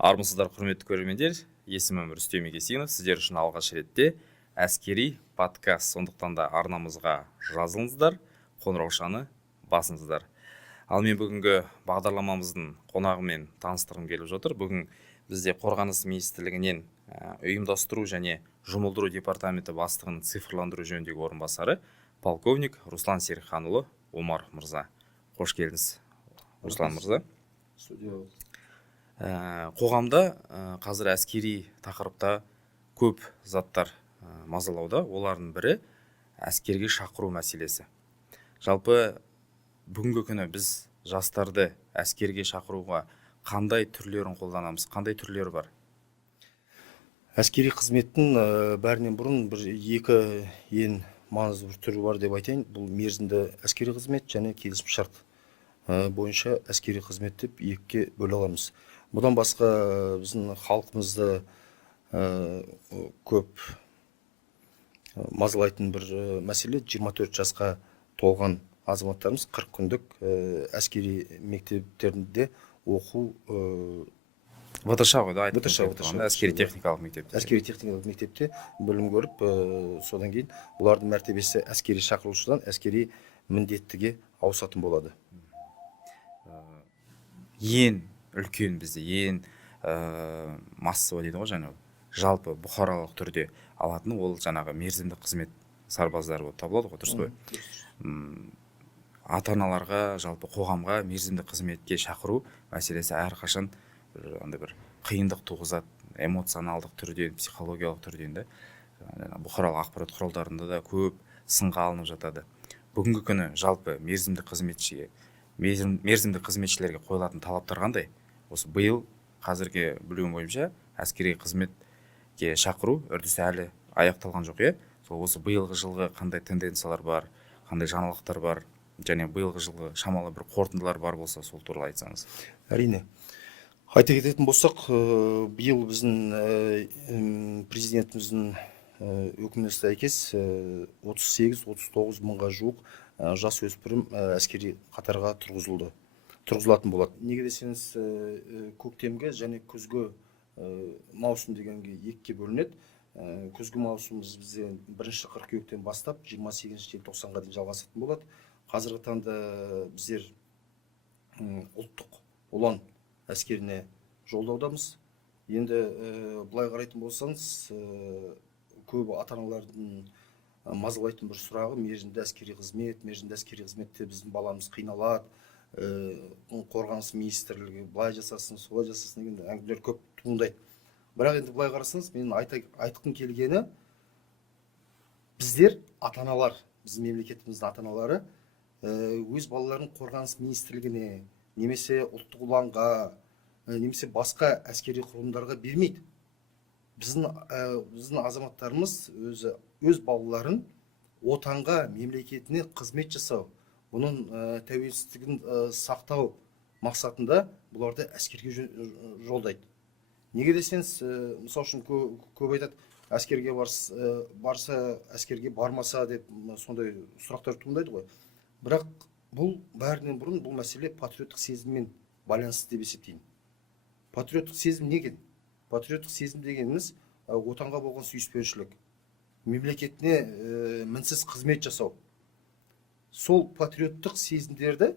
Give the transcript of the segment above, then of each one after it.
Армысыздар, құрметті көрермендер. Есімім Рүстем Егесенов. Сіздер үшін алғаш ретте әскери подкаст. Сондықтан да арнамызға жазылыңыздар, қоңыраушаны басыңыздар. Ал мен бүгінгі бағдарламамыздың қонағымен таныстырғым келіп жатыр. Бүгін бізде Қорғаныс министрлігінен ұйымдастыру және жұмылдыру департаменті бастығының цифрландыру жөніндегі орынбасары полковник Руслан Серікханұлы Омар мырза. Қош келдіңіз, Руслан мырза. Қоғамда қазір әскери тақырыпта көп заттар мазалауда. Олардың бірі әскерге шақыру мәселесі. Жалпы бүгінгі күні біз жастарды әскерге шақыруға қандай түрлерін қолданамыз, қандай түрлері бар? Әскери қызметтің бәрінен бұрын екі ең маңызды бір түрі бар деп айтайын. Бұл мерзімді әскери қызмет және келісімшарт бойынша әскери қызмет деп екіге бөле аламыз. Бұдан басқа біздің халқымызды көп мазалайтын бір мәселе 24 жасқа толған азаматтарымыз 40 күндік әскери мектептерінде оқу әскери техникалық мектепте. Әскери техникалық мектепте білім көріп, содан кейін олардың мәртебесі әскери шақырылушыдан әскери міндеттіге ауысатын болады. Ең үлкен бізде, ең массовый дейді ғой, жаңағы жалпы бұқаралық түрде алатын ол жаңағы мерзімді қызмет сарбаздары болып табылады ғой, дұрыс қой? Ата-аналарға, жалпы қоғамға мерзімді қызметке шақыру мәселесі әрқашан бір қиындық туғызады, эмоционалдық түрден, психологиялық түрден, бұқаралық ақпарат құралдарында да көп сынға алынып жатады. Бүгінгі күні жалпы мерзімді қызметшілерге қойылатын талаптар қандай? Осы биыл қазірге білуім бойынша әскери қызметке шақыру үрдісі әлі аяқталған жоқ, е? Осы биылғы жылғы қандай тенденциялар бар, қандай жаңалықтар бар, және биылғы жылғы шамалы бір қорытындылар бар болса, сол туралы айтсаңыз. Әрине. Айта кететін болсақ, биыл біздің президентіміздің өкіміне сәйкес 38-39 мыңға жуық жас өспірім әскери қатарға тұрғызылатын болады. Неге десеңіз, көктемге және күзгі маусым дегенге екіге бөлінеді. Күзгі маусымымыз бізде 1 қыркүйектен бастап 28 желтоқсанға дейін жалғасатын болады. Қазіргі таңда біздер ұлттық ұлан әскеріне жолдаудамыз. Енді былай қарайтын болсаңыз, көп ата-аналардың мазалайтын бір сұрағы мерзімді әскери қызметте біздің баламыз қиналады, Қорғаныс министрлігі былай жасасын, солай жасасын деген әңгімелер көп туындайды. Бірақ енді былай қарасаңыз, мен айтқым келгені, біздер ата-аналар, біздің мемлекетіміздің ата-аналары өз балаларын Қорғаныс министрлігіне, немесе ұлттық ұланға, немесе басқа әскери құрылымдарға бермейді. Біздің азаматтарымыз өз балаларын отанға, мемлекетіне қызмет жасау, бұның тәуелсіздігін сақтау мақсатында бұларды әскерге жолдайды. Неге десеңіз, мысал үшін көп айтады, әскерге барса, әскерге бармаса деп сондай сұрақтар туындайды ғой. Бірақ бұл бәрінен бұрын бұл мәселе патриоттық сезіммен байланысты деп есептеймін. Патриоттық сезім неге? Патриоттық сезім дегеніміз отанға болған сүйіспеншілік, мемлекетіне мінсіз қызмет жасау. Сол патриоттық сезімдерді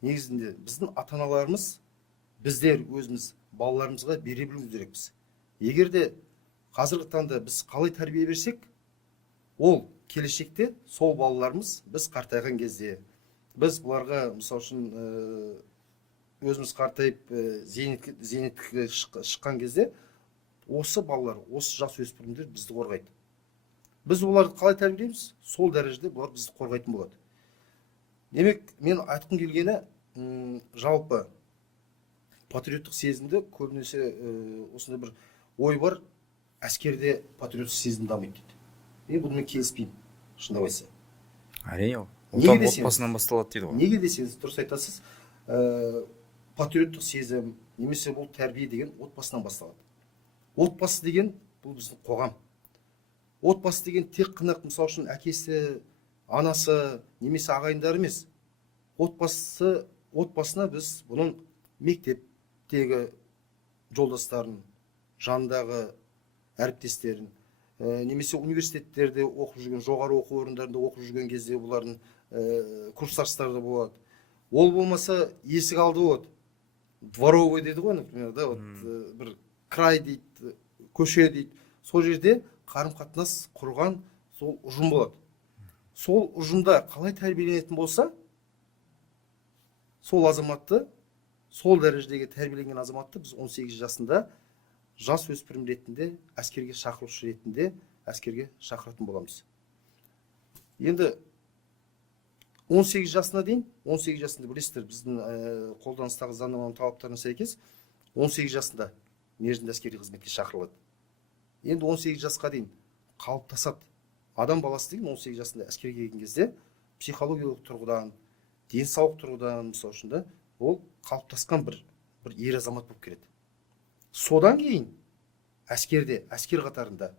негізінде біздің ата-аналарымыз, біздер өзіміз балаларымызға бере білуіміз керекпіз. Егер де қазіргі таңда біз қалай тәрбие берсек, ол келешекте сол балаларымыз біз қартайған кезде, біз бұларға мысал үшін өзіміз қартайып зейнетке шыққан кезде, осы балалар, осы жас өспірімдер бізді қорғайды. Біз оларды қалай тәрбиелейміз, сол дәрежеде бұлар бізді қорғайтын болады. Демек, мен айтқым келгені, жалпы патриоттық сезімді көбінесе осындай бір ой бар, әскерде патриоттық сезім дамиды дейді. Мен бұнымен келіспеймін, шындап айтса. Әрине, отбасынан басталады дейді ғой. Неге десеңіз, дұрыс айтасыз, патриоттық сезім, немесе бұл тәрбие деген отбасынан басталады. Отбасы деген бұл біздің қоғам. Отбасы деген тек қана мысал үшін әкесі, анасы, немесе ағайындары емес. Отбасына біз бұның мектептегі жолдастарын, жанындағы әріптестерін, немесе университеттерде оқып жүрген, жоғары оқу орындарында оқып жүрген кезде бұлардың курстастары болады. Ол болмаса есік алды болады. Дворовый дейді ғой, например, да, вот бір край дейді, көше дейді. Сол жерде қарым-қатынас құрған сол ұжым болады. Сол ұжымда қалай тәрбиеленетін болса, сол азаматты, сол дәрежедегі тәрбиеленген азаматты біз 18 жасында жас өспірім ретінде, әскерге шақырушы ретінде әскерге шақыратын боламыз. Енді 18 жасына дейін, 18 жасында білесіздер, біздің қолданыстағы заңнаманың талаптарына сәйкес 18 жасында мерзімді әскери қызметке шақырылады. Енді 18 жасқа дейін қалыптасады. Адам баласы деген 18 жасында әскерге келген кезде психологиялық тұрғыдан, денсаулық тұрғыдан, мысалы үшін да, ол қалыптасқан бір ер азамат болып келеді. Содан кейін әскерде, әскер қатарында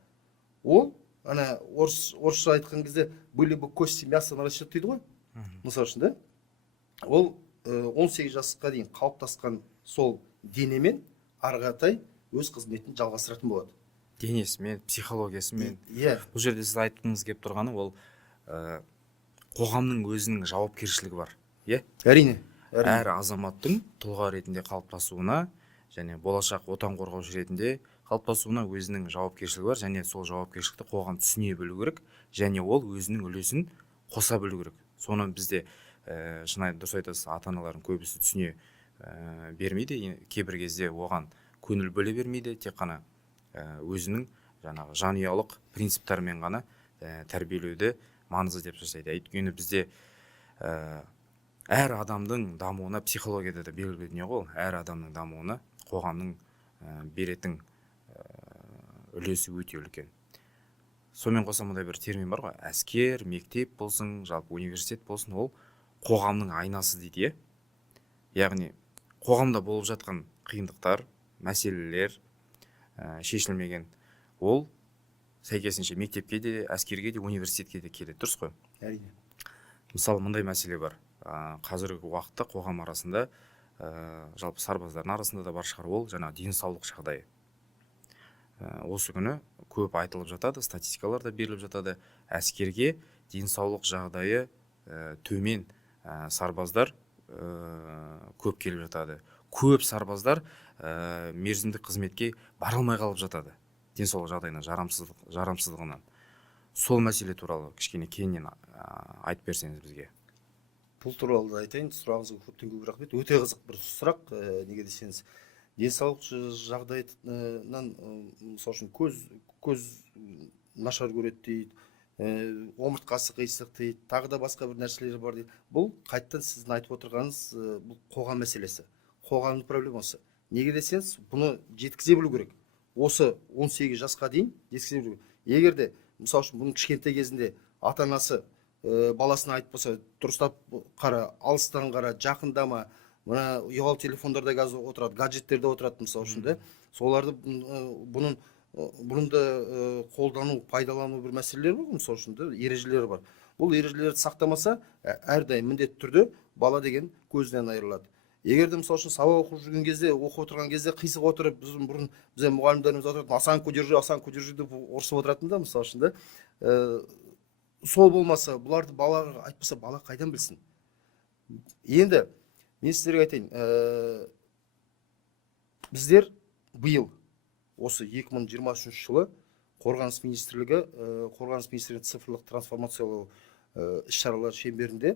ол, ана орысша айтқан кезде были бы кости мясо на расчет дейді ғой. Мысалы үшін да, ол 18 жасқа дейін қалыптасқан сол денемен арғатай өз қызметін жалғастыратын болады. Денесімен, психологиясымен. Иә. Бұл жерде сіз айтқыңыз келіп тұрғаны, ол қоғамның өзінің жауапкершілігі бар. Иә? Әрине. Әр азаматтың тұлға ретінде қалыптасуына және болашақ отан қорғаушы ретінде қалыптасуына өзінің жауапкершілігі бар, және сол жауапкершілікті қоғам түсіне білу керек, және ол өзінің үлесін қоса білу керек. Соны бізде шынайы дұрыс айтасыз, ата-аналардың көбісі түсіне бермейді, кейбір кезде оған көңіл бөле бермейді, тек қана өзінің жаңағы жанұялық принциптармен ғана тәрбиелеуді маңызды деп жасайды. Өйткені бізде әр адамдың дамуына, психологияда да белгілі дүние ғой, әр адамның дамуына қоғамның беретін үлесі өте үлкен. Сонымен қоса мындай бір термин бар ғой, әскер, мектеп болсын, жалпы университет болсын, ол қоғамның айнасы дейді. Яғни қоғамда болып жатқан қиындықтар, мәселелер шешілмеген, ол сәйкесінше мектепке де, әскерге де, университетке де келеді, дұрыс қой? Әрине. Мысалы, мындай мәселе бар. Қазіргі уақытта қоғам арасында, жалпы сарбаздардың арасында да бар шығар, ол жаңа денсаулық жағдайы. Осы күні көп айтылып жатады, статистикалар да беріліп жатады. Әскерге денсаулық жағдайы төмен сарбаздар көп келіп жатады. Көп сарбаздар мерзімдік қызметке бара алмай қалып жатады, денсаулық жағдайынан, жарамсыздығынан. Сол мәселе туралы кішкене кеңінен айтып берсеңіз бізге. Бұл туралы да айтайын, сұрағыңызға көптен көп рахмет. Өте қызық бір сұрақ, неге десеңіз, денсаулық жағдайынан, мысалы үшін көз нашар көреді дейді, омыртқасы қисық дейді, тағы да басқа бір нәрселер бар дейді. Бұл қайттан сіздің айтып отырғаныңыз бұл қоғам мәселесі, қоғамның проблемасы. Неге десеңіз, бұны жеткізе білу керек. Осы 18 жасқа дейін жеткізе білу керек. Егер де, мысалы үшін, бұның кішкентай кезінде ата-анасы баласына айтып болса, дұрыстап қара, алыстан қара, жақындама, мына ұялы телефондарда қазір отырады, гаджеттерде отырады, мысалы үшін де, соларды бұның да қолдану, пайдалану бір мәселелер бар, мысалы үшін де, ережелері бар. Бұл ережелерді сақтамаса, әрдайым міндетті түрде бала деген көзінен айырылады. Егер де, мысалы үшін, сабақ оқып жүрген кезде, оқып отырған кезде қисық отырып, бізде мұғалімдеріміз отыратын, асан көдержи деп ұрсып отыратын да, мысалы үшін де, сол болмаса, бұларды балаға айтпаса, бала қайдан білсін? Енді мен сіздерге айтайын, біздер биыл осы 2023 жылы Қорғаныс министрлігінің цифрлық трансформациялау іс-шаралар шеңберінде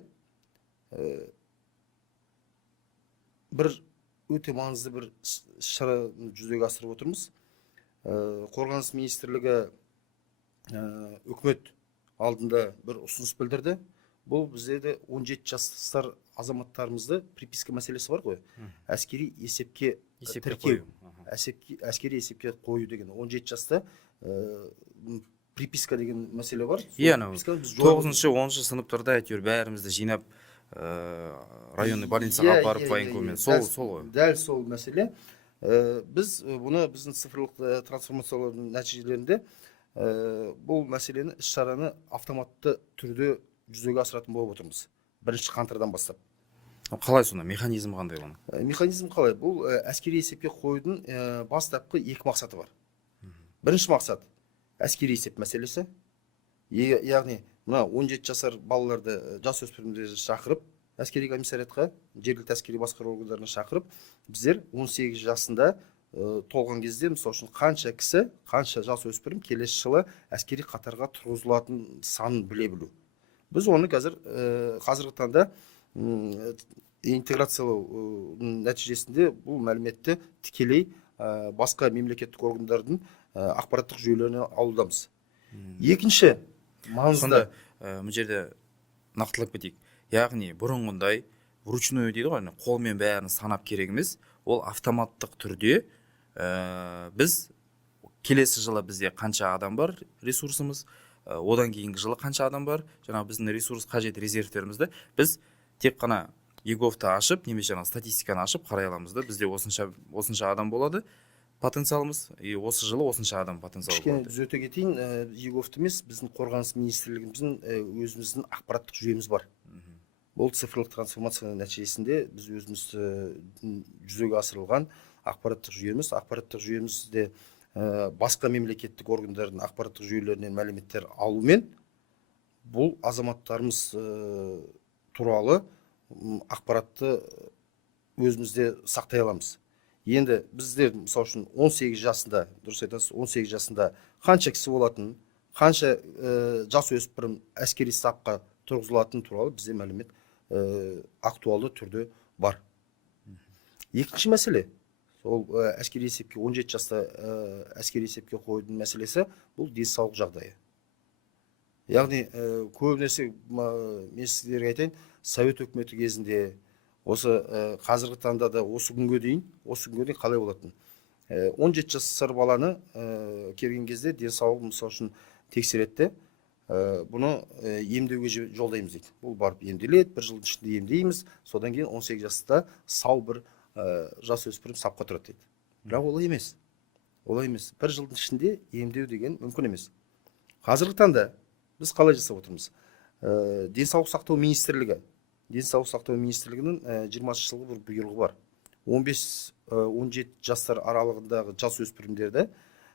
бір өте маңызды бір іс-шараны жүзеге асырып отырмыз. Қорғаныс министрлігі үкімет алдында бір ұсыныс білдірді. Бұл бізде 17 жастар азаматтарымызды приписка мәселесі бар ғой. Әскери есепке тіркеу, әскери есепке қою деген 17 жаста приписка деген мәселе бар. Иә, 9-10 сыныптарда әйтеуір бәрімізді жинап районный больницаға апарып военкоммен, сол ғой. Дәл сол мәселе. Біз бұны біздің цифрлық трансформациялаудың нәтижелерінде бұл мәселені, іс-шараны автоматты түрде жүзеге асыратын болып отырмыз. 1 қаңтардан бастап. Қалай сонда механизм қандай оның? Механизм қалай? Бұл әскери есепке қоюдың бастапқы екі мақсаты бар. Бірінші мақсат әскери есеп мәселесі. Яғни мына 17 жасар балаларды, жасөспірімдерді шақырып, әскери комиссариатқа, жергілікті әскери басқару органдарына шақырып, біздер 18 жасында толған кезде, мысалы үшін қанша кісі, қанша жасөспірім келесі жылы әскери қатарға тұрғызылатын санын біле білу. Біз оны қазіргі таңда интеграциялау нәтижесінде бұл мәліметті тікелей басқа мемлекеттік органдардың ақпараттық жүйелеріне алудамыз. Екінші маңызды. Сонда бұл жерде нақтылап кетейік. Яғни бұрынғындай вручную дейді ғой, қолмен бәрін санап керек емес, ол автоматтық түрде біз келесі жылы бізде қанша адам бар ресурсымыз, одан кейінгі жылы қанша адам бар, жаңағы біздің ресурс қажет резервтерімізді біз тек қана ЕГОВты ашып, немесе статистиканы ашып қарай аламыз да, бізде осынша адам болады потенциалымыз, и осы жылы осынша адам потенциалы болады. Кішкене түзете кетейін, ЕГОВты емес, біздің қорғаныс министрлігіміздің өзіміздің ақпараттық жүйеміз бар. Бұл цифрлық трансформацияның нәтижесінде біз өзіміз жүзеге асырылған ақпараттық жүйемізде басқа мемлекеттік органдардың ақпараттық жүйелерінен мәліметтер алумен бұл азаматтарымыз туралы ақпаратты өзімізде сақтай аламыз. Енді біздер, мысалы үшін 18 жасында, дұрыс айтасыз, 18 жасында қанша кісі болатын, қанша жасөспірім әскери сапқа тұрғызылатын туралы бізде мәлімет актуалды түрде бар. Екінші мәселе, ол әскери есепке 17 жаста әскери есепке қоюдың мәселесі, бұл денсаулық жағдайы. Яғни көбінесе мен сіздерге айтайын, Совет өкіметі кезінде осы қазіргі таңда да осы күнге дейін қалай болатын? 17 жасар баланы келген кезде денсаулығы мысалы үшін тексереді, бұны емдеуге жолдаймыз дейді. Бұл барып емделеді, бір жылдың ішінде емдейміз, содан кейін 18 жаста сау бір жасөспірім сапқа тұрады дейді. Бірақ олай емес. Бір жылдың ішінде емдеу деген мүмкін емес. Қазіргі таңда біз қалай жасап отырмыз? Денсаулық сақтау министрлігінің 20 жылғы бір бұйрығы бар. 15-17 жастар аралығындағы жасөспірімдерді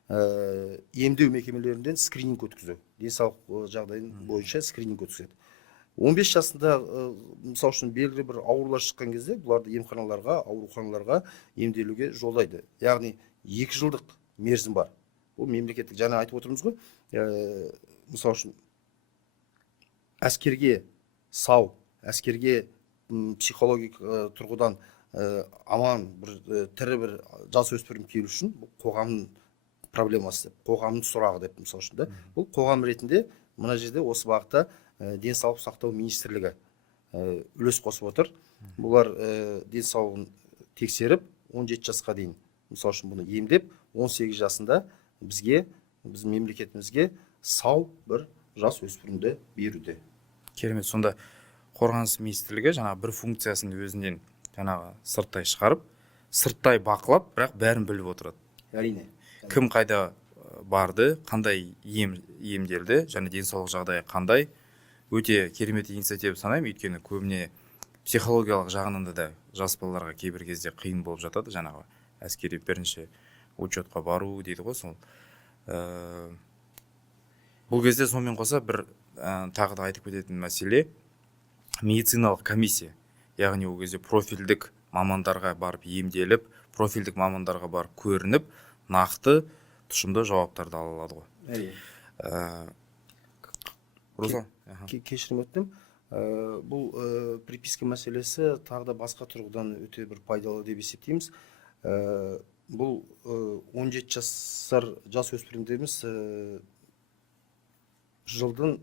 емдеу мекемелерінен скрининг өткізу. Денсаулық жағдайын бойынша скрининг өткізеді. 15 жасында мысалы үшін белгілі бір аурулар шыққан кезде бұларды емханаларға, ауруханаларға емделуге жолдайды. Яғни 2 жылдық мерзім бар. Бұл мемлекеттік, жаңа айтып отырмыз ғой, мысалы үшін әскерге сау, әскерге психологик тұрғыдан аман, тірі бір жасөспірім келу үшін бұл қоғамның проблемасы, қоғамның сұрағы деп мысалы үшін. Бұл қоғам ретінде мына жерде осы бағытта денсаулық сақтау министрлігі үлес қосып отыр. Бұлар денсаулығын тексеріп, 17 жасқа дейін мысалы үшін бұны емдеп, 18 жасында біздің мемлекетімізге сау бір жасөспірімді беруде. Керемет. Сонда қорғаныс министрлігі бір функциясын өзінен сырттай шығарып, сырттай бақылап, бірақ бәрін біліп отырады. Әрине. Кім қайда барды, қандай емделді, және денсаулық жағдайы қандай, өте керемет инициатива санаймын, өйткені көбіне психологиялық жағынан да жас балаларға кейбір кезде қиын болып жатады, жаңағы әскери бірінші учетқа бару дейді ғой, сол. Бұл кезде сонымен қоса бір тағы да айтып кететін мәселе медициналық комиссия. Яғни ол кезде профильдік мамандарға барып емделіп, профильдік мамандарға барып көрініп, нақты тұшымды жауаптарды ала алады ғой. Руслан, кешірім өтінем. Бұл приписка мәселесі тағы да басқа тұрғыдан өте бір пайдалы деп есептейміз. Бұл 17 жасар жасөспірімдеріміз жылдың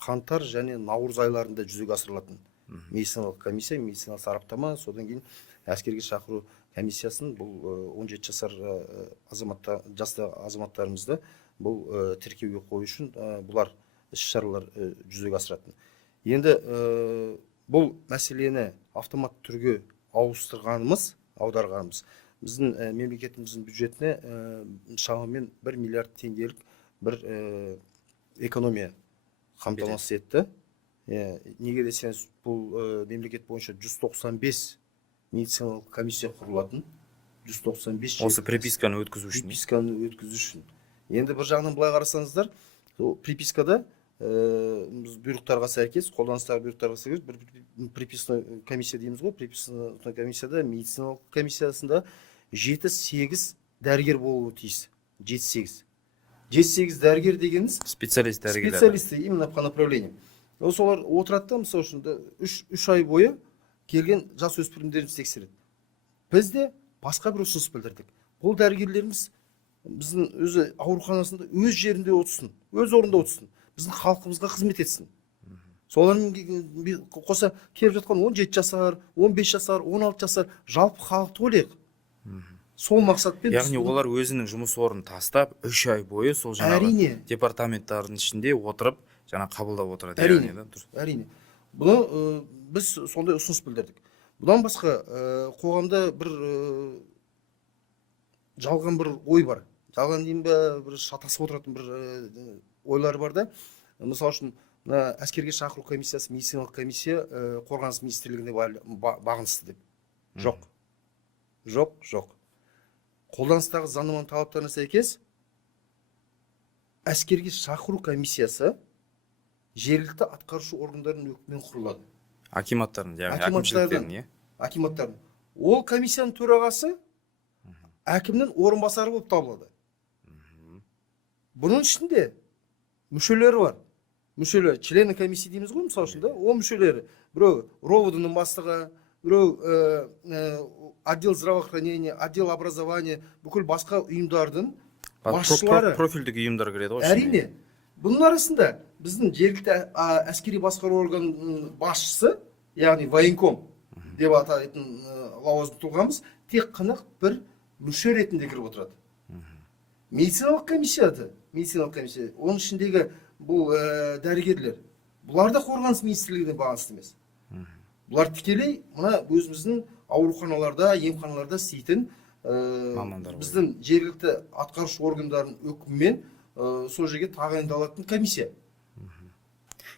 қаңтар және наурыз айларында жүзеге асырылатын медициналық комиссия, медициналық сараптама, содан кейін әскерге шақыру комиссиясын бұл 17 жасар жасты азаматтарымызды бұл тіркеуге қою үшін бұлар іс-шаралар жүзеге асыратын. Енді бұл мәселені автомат түрге аударғанымыз біздің мемлекетіміздің бюджетіне шамамен 1 миллиард теңгелік бір экономия қамтамасыз етті. Неге десеңіз, бұл мемлекет бойынша 195 медициналық комиссия құрылатын. 195 Осы приписканы өткізу үшін. Приписканы өткізу үшін. Енді бір жағынан былай қарасаңыздар, припискада біз бұйрықтарға сәйкес, қолданыстағы бұйрықтарға сәйкес бір приписной комиссия дейміз ғой. Приписной комиссияда, медициналық комиссиясында 7-8 дәрігер болуы тиіс. 7-8 дәрігер дегеніміз Специалист дәрігерлер. специалисты именно по направлению. Солар отырады да, мысалы үшін 3 ай бойы келген жас өспірімдеріміз тексереді. Біз де басқа бір ұсыныс білдірдік. Бұл дәрігерлеріміз біздің өзі ауруханасында өз жерінде отырсын, өз орында отырсын, біздің халқымызға қызмет етсін. Солармен қоса келіп жатқан 17 жасар, 15 жасар, 16 жасар жалпы халықты ойлайық. Сол мақсатпен Яғни олар өзінің жұмыс орнын тастап 3 ай бойы сол жаңағы департаменттардың ішінде отырып, жаңа қабылдап отырады. Әрине. Бұны біз сондай ұсыныс білдірдік. Бұдан басқа қоғамда бір жалған бір ой бар. Жалған дейін бе, бір шатасып отыратын бір ойлар бар да. Мысалы үшін әскерге шақыру комиссиясы, медициналық комиссия қорғаныс министрлігіне бағынысты деп. Жоқ. Қолданыстағы заңнаманың талаптарына сәйкес әскерге шақыру комиссиясы жергілікті атқарушы органдардың өкімімен құрылады. Акиматтардың, яғни әкімшіліктердің, акиматтардың. Ол комиссияның төрағасы әкімнің орынбасары болып табылады. Бұның ішінде мүшелері бар. Мүшелері, члены комиссии дейміз ғой, мысалы үшін да, ол мүшелері. Біреу ровдының бастығы, біреу отдел здравоохранения, отдел образования, бүкіл басқа ұйымдардың басшылары. Профильдік ұйымдар кіреді ғой. Әрине. Бұның арасында біздің жергілікті әскери басқару органының басшысы, яғни военком деп атайтын лауазымды тұлғамыз, тек қана бір мүше ретінде кіріп отырады. Медициналық комиссия, оның ішіндегі бұл дәрігерлер, бұлар да қорғаныс министрлігіне бағынысты емес. Бұлар тікелей мына өзіміздің ауруханаларда, емханаларда істейтін біздің жергілікті атқарушы органдардың өкімімен сол жерге тағайындалатын комиссия.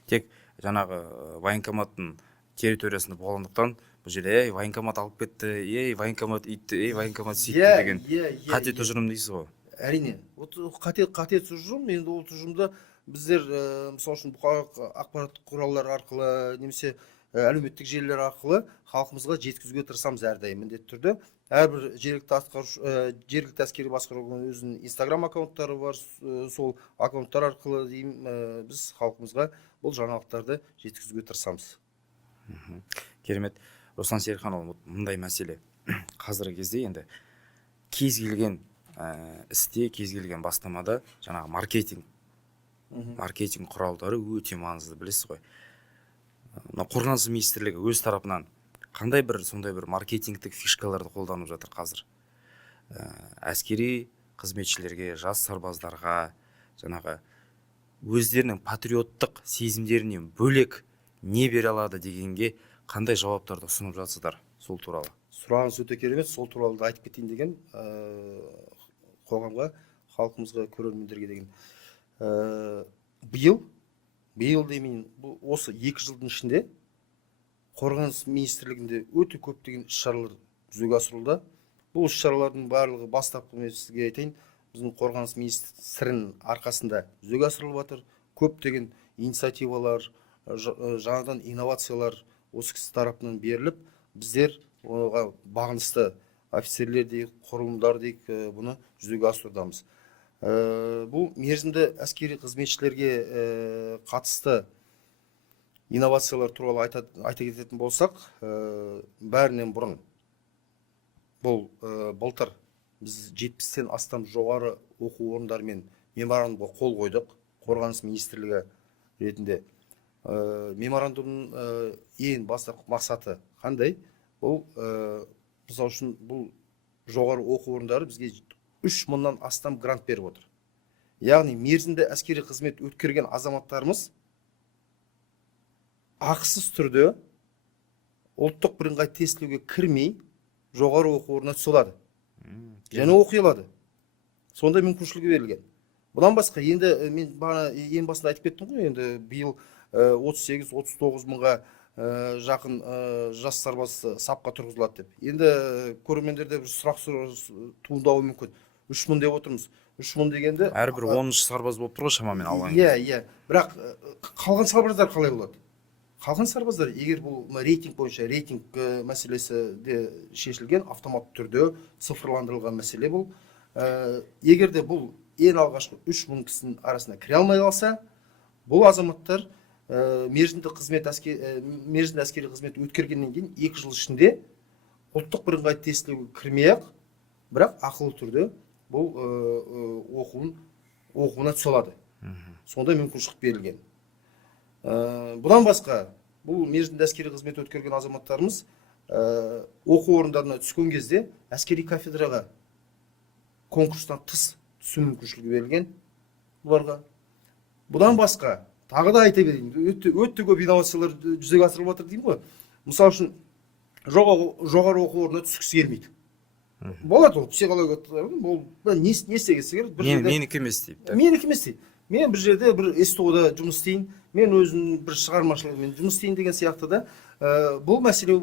Тек жаңағы военкоматтың территориясында болғандықтан бұл жерде военкомат алып кетті, военкомат үйтті, военкомат сөйтті деген қате тұжырым дейсіз ғой. Әрине, қате тұжырым. Енді ол тұжырымда біздер мысалы үшін ақпараттық құралдар арқылы немесе әлеуметтік желілер арқылы халқымызға жеткізуге тырысамыз әрдайым міндетті түрде. Әрбір жергілікті әскери басқару өзінің Instagram аккаунттары бар, сол аккаунттар арқылы біз халқымызға бұл жаңалықтарды жеткізуге тырысамыз. Керемет. Руслан Серікханұлы, мұндай мәселе қазіргі кезде енді кез келген істе, кез келген бастамада жаңағы маркетинг құралдары өте маңызды, білесіз ғой. Қорғаныс министрлігі өз тарапынан қандай бір сондай бір маркетингтік фишкаларды қолданып жатыр қазір? Әскери қызметшілерге, жас сарбаздарға жаңағы өздерінің патриоттық сезімдерінен бөлек не бере алады дегенге қандай жауаптарды ұсынып жатсыздар сол туралы? Сұрағыңыз өте керемет, сол туралы да айтып кетейін деген, қоғамға, халқымызға, көрермендерге деген. Биыл деймін, осы 2 жылдың ішінде қорғаныс министрлігінде өте көптеген іс-шаралар жүзеге асырылды. Бұл іс-шаралардың барлығы бастапқы мен сізге айтайын, біздің қорғаныс министрінің арқасында жүзеге асырылып жатыр. Көптеген инициативалар, жаңадан инновациялар осы кісі тарапынан беріліп, біздер оға бағынысты офицерлер дейік, құрылымдар дейік, бұны жүзеге асырудамыз. Бұл мерзімді әскери қызметшілерге қатысты инновациялар туралы айта кететін болсақ, бәрінен бұрын бұл былтыр біз 70-тен астам жоғары оқу орындарымен меморандумға қол қойдық, қорғаныс министрлігі ретінде. Меморандумның ең бастапқы мақсаты қандай? Бұл мысалы үшін бұл жоғары оқу орындары бізге 3 мыңнан астам грант беріп отыр. Яғни мерзімді әскери қызмет өткерген азаматтарымыз ақысыз түрде ұлттық бірыңғай тестілеуге кірмей жоғары оқу орнына түсе алады. Және оқи алады. Сондай мүмкіншілігі берілген. Бұдан басқа, енді мен ең басында айтып кеттім ғой, енді биыл 38-39 мыңға жақын жас сарбаз сапқа тұрғызылады деп. Енді көрермендерде бір сұрақ туындауы мүмкін. 3 мың деп отырмыз. 3 мың дегенде әрбір 10-шы сарбаз болып тұр ғой шамамен алған. Иә. Бірақ қалған сарбаздар қалай болады? Қалған сарбаздар, егер бұл рейтинг бойынша, рейтинг мәселесі де шешілген, автоматты түрде цифрландырылған мәселе бұл. Егер де бұл ең алғашқы 3 мың кісінің арасына кіре алмай қалса, бұл азаматтар мерзімді әскери қызмет өткергеннен кейін 2 жыл ішінде ұлттық бірыңғай тестілеуге кірмей-ақ, бірақ ақылы түрде бұл оқуына түсе алады. Сондай мүмкіншілік берілген. Бұдан басқа, бұл мерзімді әскери қызмет өткерген азаматтарымыз оқу орындарына түскен кезде әскери кафедраға конкурстан тыс түсу мүмкіншілігі берілген бұларға. Бұдан басқа, тағы да айта берейін, өтті көп инновациялар жүзеге асырылып жатыр деймін ғой. Мысалы үшін, жоғары оқу орнына түскісі келмейді. Болады ол, психология, ол не істегісі келеді? Менікі емес дейді. Менікі емес дейді. Мен бір жерде бір СТО-да жұмыс істейін, мен өзім бір шығармашылығымен жұмыс істейін деген сияқты да. Бұл мәселе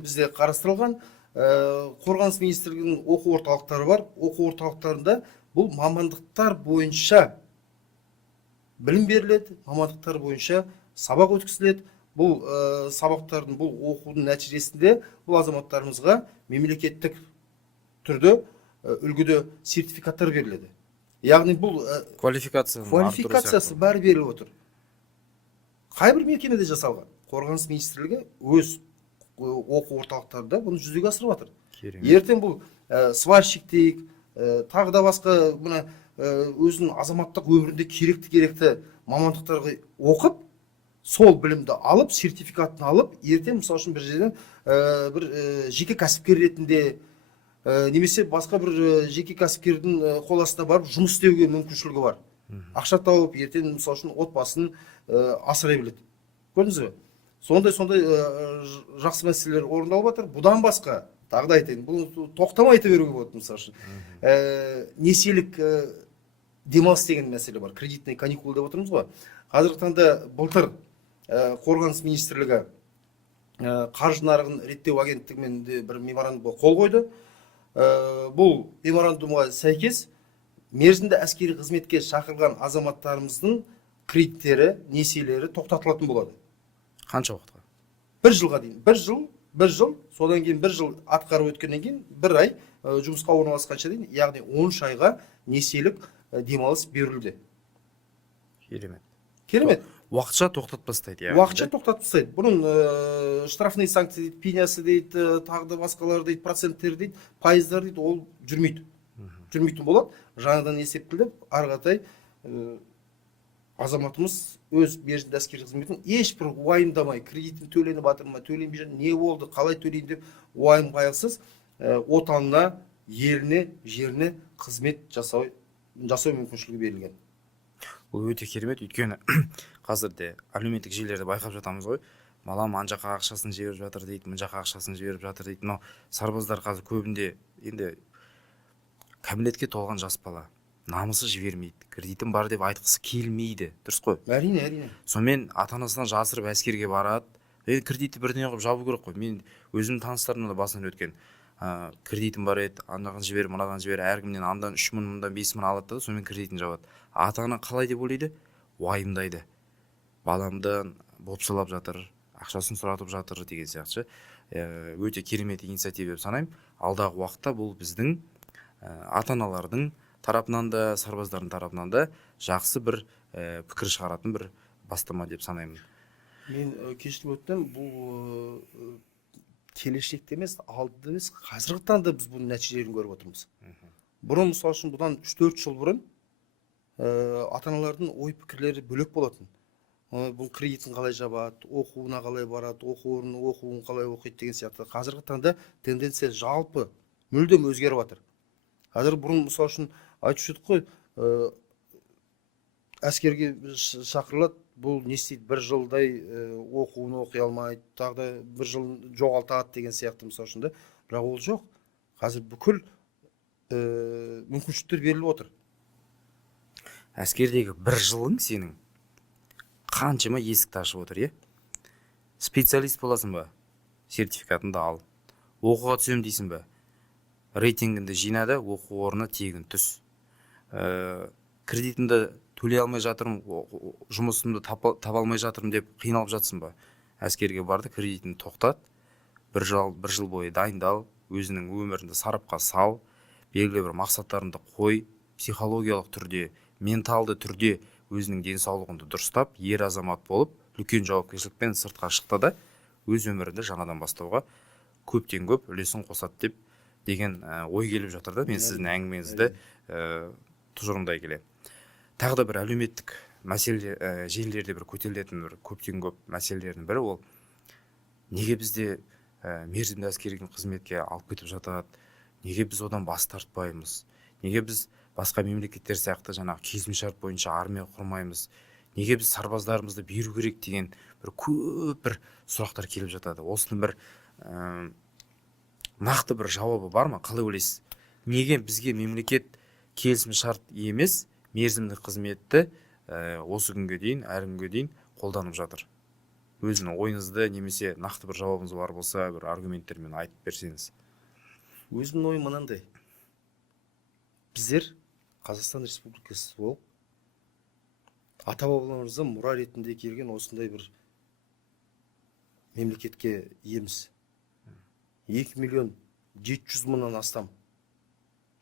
бізде қарастырылған. Қорғаныс министрлігінің оқу орталықтары бар. Оқу орталықтарында бұл мамандықтар бойынша білім беріледі, мамандықтар бойынша сабақ өткізіледі. Бұл сабақтардың, бұл оқудың нәтижесінде бұл азаматтарымызға мемлекеттік түрде үлгіде сертификаттар беріледі. Яғни бұл квалификациясы бәрі беріліп отыр. Қайбір мекемеде жасалған. Қорғаныс министрлігі өз оқу орталықтарында бұны жүзеге асырып жатыр. Ертең бұл сварщик дейік, тағы да басқа өзінің азаматтық өмірінде керекті мамандықтарға оқып, сол білімді алып, сертификатын алып, ертең мысалы үшін бір жерден бір жеке кәсіпкер ретінде немесе басқа бір жеке кәсіпкердің қол астына барып жұмыс істеуге мүмкіншілігі бар. Ақша тауып, ертең мысалы үшін отбасын асырай біледі. Көрдіңіз бе? Сондай жақсы мәселелер орындалып жатыр. Бұдан басқа, тағы да айтайын, бұл тоқтамай айта беруге болады, мысалы үшін. Несиелік демалыс деген мәселе бар. Кредитный каникул деп отырмыз ғой. Қазіргі таңда былтыр Қорғаныс министрлігі қаржы нарығын реттеу агенттігімен бір меморандумға қол қойды. Бұл меморандумға сәйкес мерзімді әскери қызметке шақырған азаматтарымыздың кредиттері, несиелері тоқтатылатын болады. Қанша уақытқа? 1 жылға дейін. 1 жыл, содан кейін 1 жыл атқарып өткеннен кейін 1 ай жұмысқа орналасқанша дейін, яғни 13 айға несиелік демалыс берілді. Керемет. Уақытша тоқтатып тастайды. Уақытша тоқтатып тастайды. Бұның штрафный санкция дейді, пенясы дейді, тағы да басқалар дейді, проценттер дейді, пайыздар дейді, ол жүрмейді. Жүрмейтін болады. Жаңадан есептеліп, арғатай азаматымыз өз мерзімді әскери қызметін ешбір уайымдамай, кредитін төленіп жатыр ма, төленбей жатыр, не болды, қалай төлейін деп уайым қайғысыз отанына, еліне, жеріне қызмет жасау мүмкіншілігі берілген. Бұл өте керемет, өйткені қазірде әлеуметтік желілерде байқап жатамыз ғой. Балам ан жаққа ақшасын жіберіп жатыр дейді, мына жаққа ақшасын жіберіп жатыр дейді. Мынау сарбаздар қазір көбінде енді кәмелетке толған жас бала, намысы жібермейді, кредитім бар деп айтқысы келмейді, дұрыс қой? Әрине. Сонымен ата-анасынан жасырып әскерге барады. Кредитті бірдеңе қылып жабу керек қой. Мен өзім таныстарымның да басынан өткен. Кредитім бар еді, анаған жібер, мынадан жібер, әркімнен андан 3 мың, мындан 5 мың алады да, сонымен кредитін жабады. Ата-ана қалай деп ойлайды? Уайымдайды. Баламды бопсалап жатыр, ақшасын сұратып жатыр деген сияқты. Өте керемет инициатива деп санаймын. Алдағы уақытта бұл біздің ата-аналардың тарапынан да, сарбаздардың тарапынан да жақсы бір пікір шығаратын бір бастама деп санаймын. Мен кешіріп өттім, бұл келешекте емес, алдыда емес, қазіргі таңда біз бұның нәтижелерін көріп отырмыз. Бұрын, мысалы үшін, бұдан 3-4 жыл бұрын ата-аналардың ой пікірлері бөлек болатын. Бұл кредитін қалай жабады, оқуына қалай барады, оқуын қалай оқиды деген сияқты. Қазіргі таңда тенденция жалпы мүлдем өзгеріп жатыр. Қазір бұрын, мысалы үшін, айтып едік қой, әскерге шақырылады, бұл не істейді, 1 жылдай оқуын оқи алмайды, тағы да 1 жыл жоғалтады деген сияқты, мысалы үшін да. Бірақ ол жоқ. Қазір бүкіл мүмкіншіліктер беріліп отыр. Әскердегі 1 жылың сенің қаншама есікті ашып отыр, иә. Специалист боласың ба, сертификатыңды ал. Оқуға түсем дейсің ба, рейтингіңді жина да оқу орнына тегін түс. Кредитімді төлей алмай жатырмын, жұмысымды таба алмай жатырмын деп қиналып жатсың ба, әскерге барды, кредитіңді тоқтат, бір жыл бойы дайындал, өзінің өміріңді сарапқа сал, белгілі бір мақсаттарыңды қой, психологиялық түрде, менталды түрде өзінің денсаулығыңды дұрыстап, ер азамат болып, үлкен жауапкершілікпен сыртқа шықты да өз өміріңді жаңадан бастауға көптен көп үлесін қосады деген ой келіп жатыр да. Мен сіздің әңгімеңізді тұжырымдай келе. Тағы да бір әлеуметтік мәселе, желілерде бір көтерілетін бір көптен көп мәселелердің бірі ол неге бізде мерзімді әскери қызметке алып кетіп жатады, неге біз одан бас тартпаймыз, неге біз басқа мемлекеттер сияқты жаңағы келісімшарт бойынша армия құрмаймыз, неге біз сарбаздарымызды беру керек деген бір сұрақтар келіп жатады. Осының бір нақты бір жауабы бар ма? Қалай ойлайсыз? Неге бізге мемлекет келісімшарт емес мерзімді қызметті осы күнге дейін, әрі күнге дейін қолданып жатыр? Өзінің ойыңызды немесе нақты бір жауабыңыз бар болса, бір аргументтермен айтып берсеңіз. Өзімнің ойым мынандай. Біздер Қазақстан Республикасы болып, ата-бабаларымыздан мұра ретінде келген осындай бір мемлекетке иеміз. 2.700.000-нан астам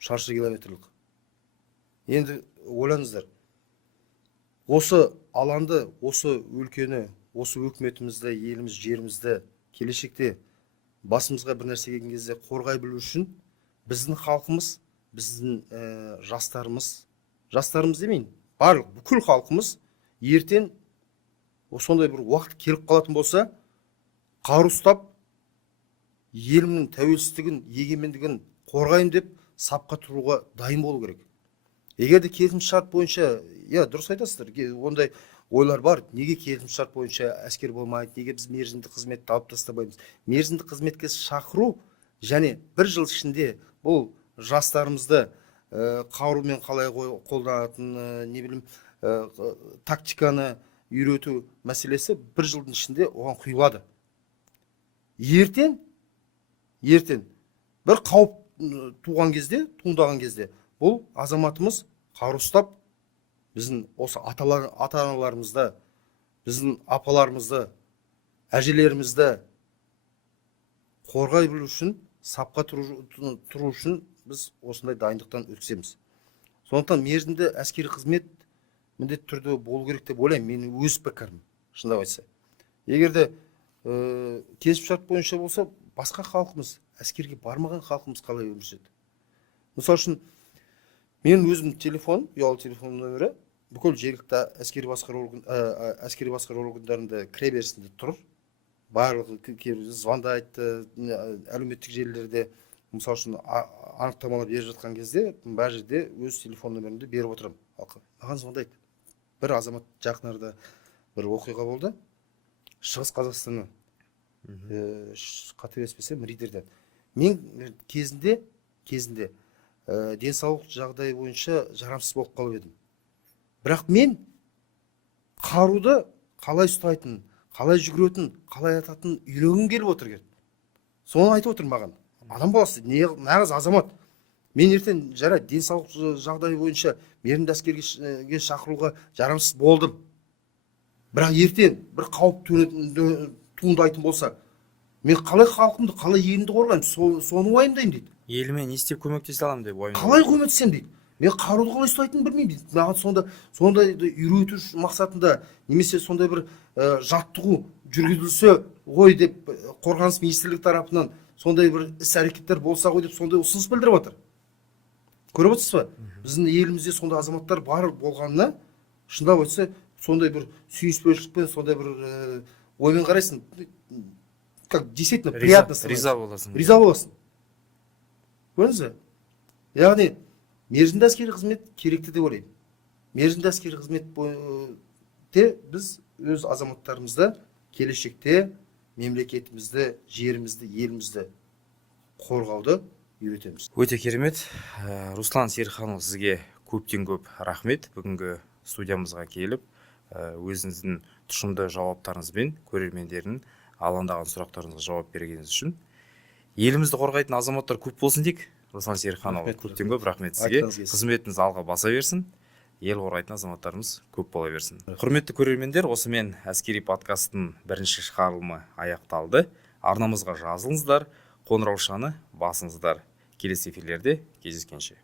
шаршы километрлік. Енді ойлаңыздар, осы аланды, осы өлкені, осы өкіметімізді, еліміз, жерімізді келешекте басымызға бір нәрсе келген кезде қорғай білу үшін біздің халқымыз, біздің жастарымыз демейін, барлық бүкіл халқымыз ертең сондай бір уақыт келіп қалатын болса, қару ұстап, елімнің тәуелсіздігін, егемендігін қорғайым деп сапқа тұруға дайын болу керек. Егер де келісімшарт бойынша, дұрыс айтасыздар, ондай ойлар бар, неге келісімшарт бойынша әскер болмайды, неге біз мерзімді қызметті алып тастамаймыз? Мерзімді қызметке шақыру және бір жыл ішінде бұл жастарымызды қарумен қалай қолданатын, тактиканы үйрету мәселесі бір жылдың ішінде оған құйылады. Ертең бір қауіп туындаған кезде бұл азаматымыз қару ұстап, біздің осы ата-аналарымызды, біздің апаларымызды, әжелерімізді қорғай білу үшін, сапқа тұру үшін біз осындай дайындықтан өткіземіз. Сондықтан мерзімді әскери қызмет міндетті түрде болу керек деп ойлаймын. Менің өз пікірім, шындап айтса. Егер де келісімшарт бойынша болса, басқа халқымыз, әскерге бармаған халқымыз қалай өмір сүреді? Мысалы үшін, мен өзім телефон, ұялы телефон нөмірі бүкіл жергілікті әскери басқару органдарында кіреберісінде тұр. Барлығы звондайды, әлеуметтік желілерде, мысалы үшін, анықтамалар беріп жатқан кезде, бар жерде өз телефон нөмірімді беріп отырамын. Маған звондайды. Бір азамат жақындарда бір оқиға болды. Шығыс Қазақстаннан, қателеспесем, Ридерден. Мен кезінде денсаулық жағдайы бойынша жарамсыз болып қалып едім. Бірақ мен қаруды қалай ұстайтын, қалай жүгіретін, қалай ататын үйренгім келіп отыр. Соны айтып отыр маған. Адам баласы, нағыз азамат. Мен ертең жарайды, денсаулық жағдайы бойынша мерзімді әскерге шақыруға жарамсыз болдым. Бірақ ертең бір қауіп туындайтын болса, мен қалай халқымды, қалай елімді қорғаймын, соны уайымдаймын дейді. Еліме не істеп көмектесе аламын деп уайымдаймын. Қалай көмектесем дейді. Мен қаруды қалай ұстайтынын білмеймін дейді. Маған сондай үйрету мақсатында немесе сондай бір жаттығу жүргізілсе ғой деп қорғаныс министрлігі тарапынан сондай бір іс-әрекеттер болса ғой деп сондай ұсыныс білдіріп жатыр. Көріп отырсыз ба? Біздің елімізде сондай азаматтар бар болғанына, шындап айтса, сондай бір сүйіспеншілікпен, сондай бір оймен қарайсың. Как действительно приятно становится. Риза боласың. Көрдіңіз бе? Яғни мерзімді әскери қызмет керекті деп ойлаймын. Мерзімді әскери қызметте біз өз азаматтарымызды келешекте мемлекетімізді, жерімізді, елімізді қорғауды үйретеміз. Өте керемет. Руслан Серікханұлы, сізге көптен көп рахмет. Бүгінгі студиямызға келіп, өзіңіздің тұшымды жауаптарыңызбен көрермендердің алаңдаған сұрақтарыңызға жауап бергеніңіз үшін. Елімізді қорғайтын азаматтар көп болсын дейік. Руслан Серікханұлы, көптен көп рахмет сізге. Қызметіңіз алға баса берсін. Ел қорғайтын азаматтарымыз көп бола берсін. Құрметті көрермендер, осымен әскери подкасттың бірінші шығарылымы аяқталды. Арнамызға жазылыңыздар, қоңыраушаны басыңыздар. Келесі эфирлерде кездескенше.